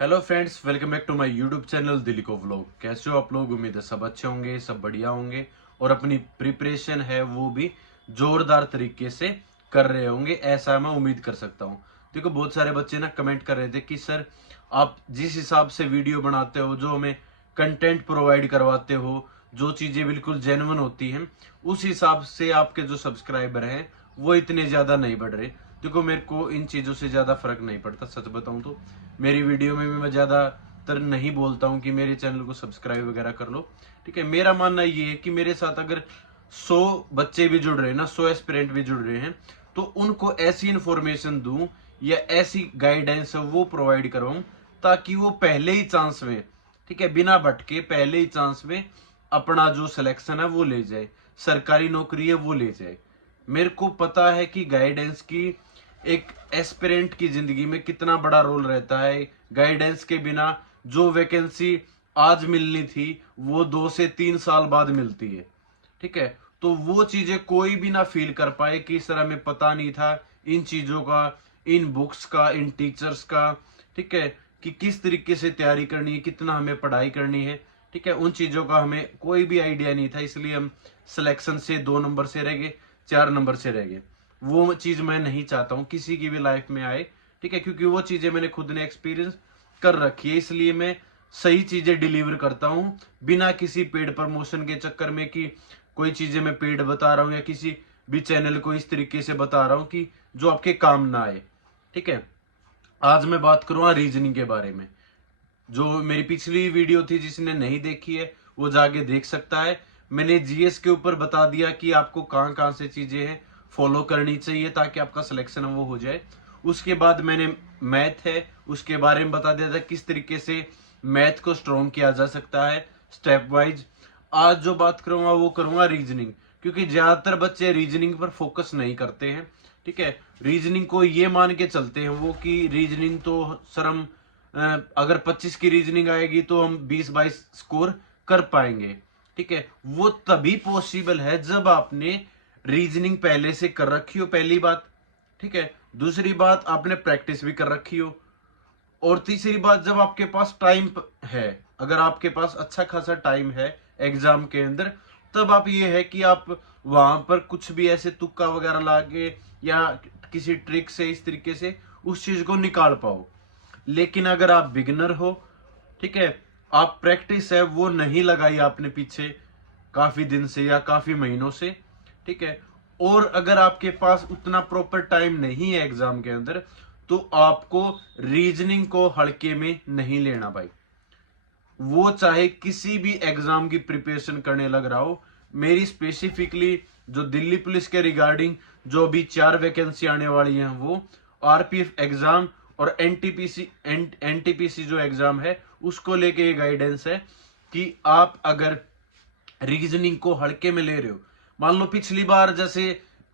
Hello friends, welcome back to my YouTube channel Delhi को vlog. कैसे हो आप लोग? उम्मीद है सब अच्छे होंगे, सब बढ़िया होंगे और अपनी प्रिपरेशन है वो भी जोरदार तरीके से कर रहे होंगे, ऐसा मैं उम्मीद कर सकता हूँ। देखो, बहुत सारे बच्चे ना कमेंट कर रहे थे कि सर आप जिस हिसाब से वीडियो बनाते हो, जो हमें कंटेंट प्रोवाइड करवाते हो, जो चीज़ें बिल्कुल जेन्युइन होती हैं, उस हिसाब से आपके जो सब्सक्राइबर हैं वो इतने ज़्यादा नहीं बढ़ रहे। देखो, मेरे को इन चीज़ों से ज़्यादा फर्क नहीं पड़ता, सच बताऊँ तो। मेरी वीडियो में भी मैं ज़्यादातर नहीं बोलता हूँ कि मेरे चैनल को सब्सक्राइब वगैरह कर लो, ठीक है। मेरा मानना ये है कि मेरे साथ अगर 100 बच्चे भी जुड़ रहे हैं ना, 100 एस्पिरेंट भी जुड़ रहे हैं, तो उनको ऐसी इन्फॉर्मेशन दूं या ऐसी गाइडेंस वो प्रोवाइड करवाऊं ताकि वो पहले ही चांस में, ठीक है, बिना भटके पहले ही चांस में अपना जो सिलेक्शन है वो ले जाए, सरकारी नौकरी है वो ले जाए। मेरे को पता है कि गाइडेंस की एक एस्पिरेंट की जिंदगी में कितना बड़ा रोल रहता है। गाइडेंस के बिना जो वैकेंसी आज मिलनी थी वो 2 से 3 साल बाद मिलती है, ठीक है। तो वो चीजें कोई भी ना फील कर पाए कि सर हमें पता नहीं था इन चीजों का, इन बुक्स का, इन टीचर्स का, ठीक है, कि किस तरीके से तैयारी करनी है, कितना हमें पढ़ाई करनी है, ठीक है। उन चीजों का हमें कोई भी आइडिया नहीं था, इसलिए हम सिलेक्शन से 2 नंबर से रह गए, 4 नंबर से रह गए। वो चीज मैं नहीं चाहता हूँ किसी की भी लाइफ में आए, ठीक है, क्योंकि वो चीजें मैंने खुद ने एक्सपीरियंस कर रखी है। इसलिए मैं सही चीजें डिलीवर करता हूँ, बिना किसी पेड प्रमोशन के चक्कर में कि कोई चीजें मैं पेड बता रहा हूँ या किसी भी चैनल को इस तरीके से बता रहा हूँ कि जो आपके काम ना आए, ठीक है। आज मैं बात करूँगा रीजनिंग के बारे में। जो मेरी पिछली वीडियो थी, जिसने नहीं देखी है वो जाके देख सकता है। मैंने जीएस के ऊपर बता दिया कि आपको कहाँ कहाँ से चीजें हैं फॉलो करनी चाहिए ताकि आपका सिलेक्शन वो हो जाए। उसके बाद मैंने मैथ है उसके बारे में बता दिया था, किस तरीके से मैथ को स्ट्रॉन्ग किया जा सकता है स्टेप वाइज। आज जो बात करूंगा वो करूंगा रीजनिंग, क्योंकि ज्यादातर बच्चे रीजनिंग पर फोकस नहीं करते हैं, ठीक है। रीजनिंग को ये मान के चलते हैं वो कि रीजनिंग तो सर हम अगर 25 की रीजनिंग आएगी तो हम 20-22 स्कोर कर पाएंगे, ठीक है। वो तभी पॉसिबल है जब आपने रीजनिंग पहले से कर रखी हो, पहली बात, ठीक है। दूसरी बात, आपने प्रैक्टिस भी कर रखी हो। और तीसरी बात, जब आपके पास टाइम है, अगर आपके पास अच्छा खासा टाइम है एग्जाम के अंदर, तब आप ये है कि आप वहां पर कुछ भी ऐसे तुक्का वगैरह लाके या किसी ट्रिक से इस तरीके से उस चीज को निकाल पाओ। लेकिन अगर आप बिगिनर हो, ठीक है, आप प्रैक्टिस है वो नहीं लगाई आपने पीछे काफी दिन से या काफी महीनों से, ठीक है, और अगर आपके पास उतना प्रॉपर टाइम नहीं है एग्जाम के अंदर, तो आपको रीजनिंग को हल्के में नहीं लेना भाई। वो चाहे किसी भी एग्जाम की प्रिपरेशन करने लग रहा हो। मेरी स्पेसिफिकली जो दिल्ली पुलिस के रिगार्डिंग जो भी 4 वैकेंसी आने वाली हैं, वो आरपीएफ एग्जाम और एनटीपीसी जो एग्जाम है उसको लेके ये गाइडेंस है कि आप अगर रीजनिंग को हल्के में ले रहे हो, मान लो पिछली बार जैसे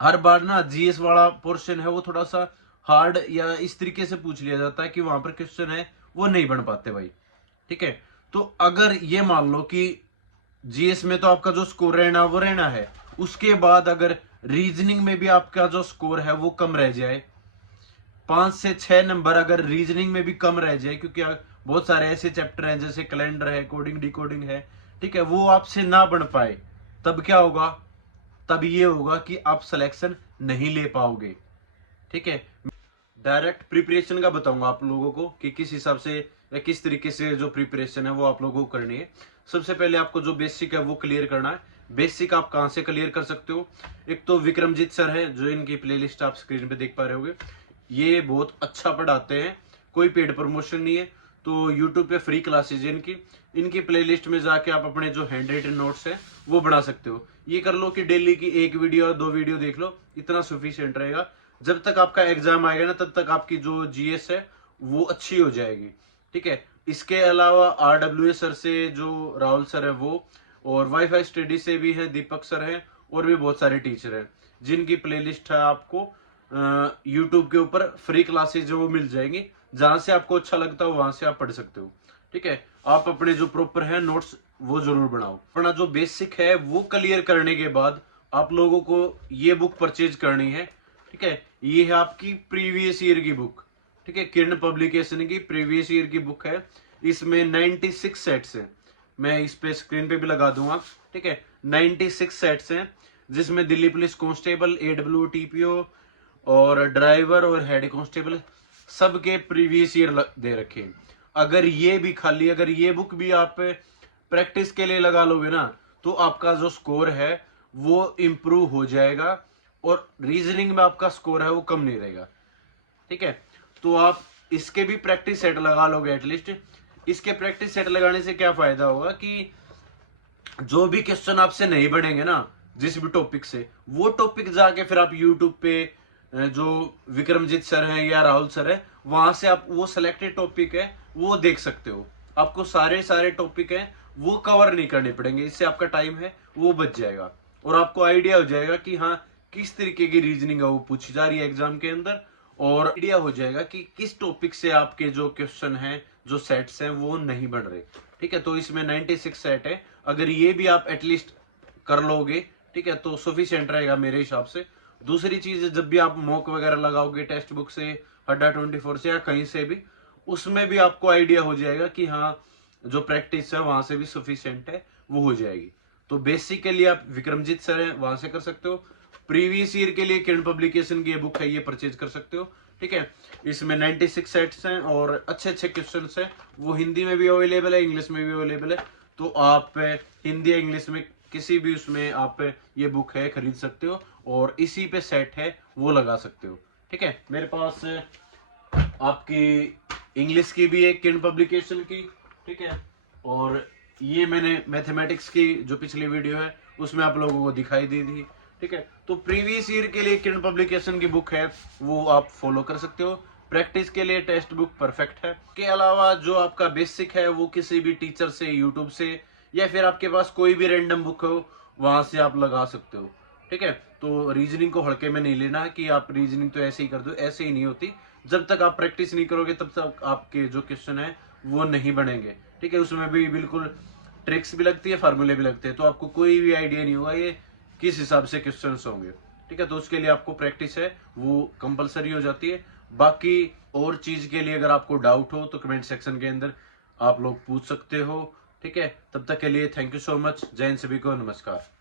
हर बार ना जीएस वाला पोर्शन है वो थोड़ा सा हार्ड या इस तरीके से पूछ लिया जाता है कि वहां पर क्वेश्चन है वो नहीं बन पाते भाई, ठीक है। तो अगर ये मान लो कि जीएस में तो आपका जो स्कोर रहना वो रहना है, उसके बाद अगर रीजनिंग में भी आपका जो स्कोर है वो कम रह जाए, 5 से 6 नंबर अगर रीजनिंग में भी कम रह जाए, क्योंकि बहुत सारे ऐसे चैप्टर हैं जैसे कैलेंडर है, कोडिंग डिकोडिंग है, ठीक है, वो आपसे ना बन पाए, तब क्या होगा? तब ये होगा कि आप सिलेक्शन नहीं ले पाओगे, ठीक है। डायरेक्ट प्रिपरेशन का बताऊंगा आप लोगों को कि किस हिसाब से या किस तरीके से जो प्रिपरेशन है वो आप लोगों को करनी है। सबसे पहले आपको जो बेसिक है वो क्लियर करना है। बेसिक आप कहां से क्लियर कर सकते हो? एक तो विक्रमजीत सर है, जो इनकी प्लेलिस्ट आप स्क्रीन पे देख पा रहे होगे। ये बहुत अच्छा पढ़ाते हैं, कोई पेड प्रमोशन नहीं है, तो यूट्यूब पे फ्री क्लासेज है इनकी। इनकी प्लेलिस्ट में जाके आप अपने जो हैंड रिटन नोट्स है वो बना सकते हो। ये कर लो कि डेली की 1 वीडियो और 2 वीडियो देख लो, इतना सफिशियंट रहेगा। जब तक आपका एग्जाम आएगा ना, तब तक आपकी जो जीएस है वो अच्छी हो जाएगी, ठीक है। इसके अलावा आरडब्ल्यू सर से जो राहुल सर है वो, और वाईफाई स्टडी से भी है दीपक सर है, और भी बहुत सारे टीचर हैं जिनकी प्लेलिस्ट है आपको यूट्यूब के ऊपर फ्री क्लासेज जो वो मिल जाएंगी। जहां से आपको अच्छा लगता हो वहां से आप पढ़ सकते हो, ठीक है। आप अपने जो प्रॉपर है नोट्स वो जरूर बनाओ। अपना जो बेसिक है वो क्लियर करने के बाद आप लोगों को ये बुक परचेज करनी है, ठीक है। ये है आपकी प्रीवियस ईयर की बुक, ठीक है, किरण पब्लिकेशन की प्रीवियस ईयर की बुक है। इसमें 96 सेट्स हैं, मैं इस पे स्क्रीन पे भी लगा दूंगा। ठीक है, 96 सेट्स हैं, जिसमें दिल्ली पुलिस कांस्टेबल, AWTPO और ड्राइवर और हेड कांस्टेबल सबके प्रीवियस ईयर दे रखे हैं। अगर ये भी खाली, अगर ये बुक भी आप प्रैक्टिस के लिए लगा लोगे ना, तो आपका जो स्कोर है वो इम्प्रूव हो जाएगा और रीजनिंग में आपका स्कोर है वो कम नहीं रहेगा। ठीक है, तो आप इसके भी प्रैक्टिस सेट लगा लोगे एटलीस्ट। इसके प्रैक्टिस सेट लगाने से क्या फायदा होगा कि जो भी क्वेश्चन आपसे नहीं बनेंगे ना जिस भी टॉपिक से, वो टॉपिक जाके फिर आप यूट्यूब पे जो विक्रमजीत सर हैं या राहुल सर है, वहां से आप वो सिलेक्टेड टॉपिक है वो देख सकते हो। आपको सारे टॉपिक हैं वो कवर नहीं करने पड़ेंगे, इससे आपका टाइम है वो बच जाएगा और आपको आइडिया हो जाएगा कि हाँ किस तरीके की रीजनिंग है वो पूछी जा रही है एग्जाम के अंदर, और आइडिया हो जाएगा कि किस टॉपिक से आपके जो क्वेश्चन हैं, जो सेट्स हैं वो नहीं बन रहे। ठीक है, तो इसमें 96 सेट है, अगर ये भी आप एटलीस्ट कर लोगे, ठीक है, तो सफिशिएंट रहेगा मेरे हिसाब से। दूसरी चीज, जब भी आप मॉक वगैरह लगाओगे टेक्स्ट बुक से, अड्डा 24 से या कहीं से भी, उसमें भी आपको आइडिया हो जाएगा कि हाँ जो प्रैक्टिस है वहां से भी सफिशिएंट है वो हो जाएगी। तो बेसिकली आप विक्रमजीत सर है वहां से कर सकते हो। प्रीवियस ईयर के लिए किरण पब्लिकेशन की ये बुक है, ये परचेज कर सकते हो। ठीक है, इसमें 96 सेट्स हैं और अच्छे क्वेश्चंस हैं, वो हिंदी में भी अवेलेबल है, इंग्लिश में भी अवेलेबल है। तो आप हिंदी या इंग्लिश में किसी भी उसमें आप ये बुक है खरीद सकते हो और इसी पे सेट है वो लगा सकते हो। ठीक है, मेरे पास आपकी इंग्लिश की भी एक किरण पब्लिकेशन की, ठीक है, और ये मैंने मैथमेटिक्स की जो पिछली वीडियो है उसमें आप लोगों को दिखाई दी थी। ठीक है, तो प्रीवियस ईयर के लिए किरण पब्लिकेशन की बुक है वो आप फॉलो कर सकते हो। प्रैक्टिस के लिए टेक्स्ट बुक परफेक्ट है। के अलावा जो आपका बेसिक है वो किसी भी टीचर से, यूट्यूब से, या फिर आपके पास कोई भी रैंडम बुक हो वहां से आप लगा सकते हो। ठीक है, तो रीजनिंग को हल्के में नहीं लेना कि आप रीजनिंग तो ऐसे ही कर दो, ऐसे ही नहीं होती। जब तक आप प्रैक्टिस नहीं करोगे तब तक आपके जो क्वेश्चन है वो नहीं बनेंगे। ठीक है, उसमें भी बिल्कुल ट्रिक्स भी लगती है, फार्मूले भी लगते हैं, तो आपको कोई भी आइडिया नहीं होगा ये किस हिसाब से क्वेश्चन होंगे। ठीक है, तो उसके लिए आपको प्रैक्टिस है वो कंपलसरी हो जाती है। बाकी और चीज के लिए अगर आपको डाउट हो तो कमेंट सेक्शन के अंदर आप लोग पूछ सकते हो। ठीक है, तब तक के लिए थैंक यू सो मच। जय हिंद, सभी को नमस्कार।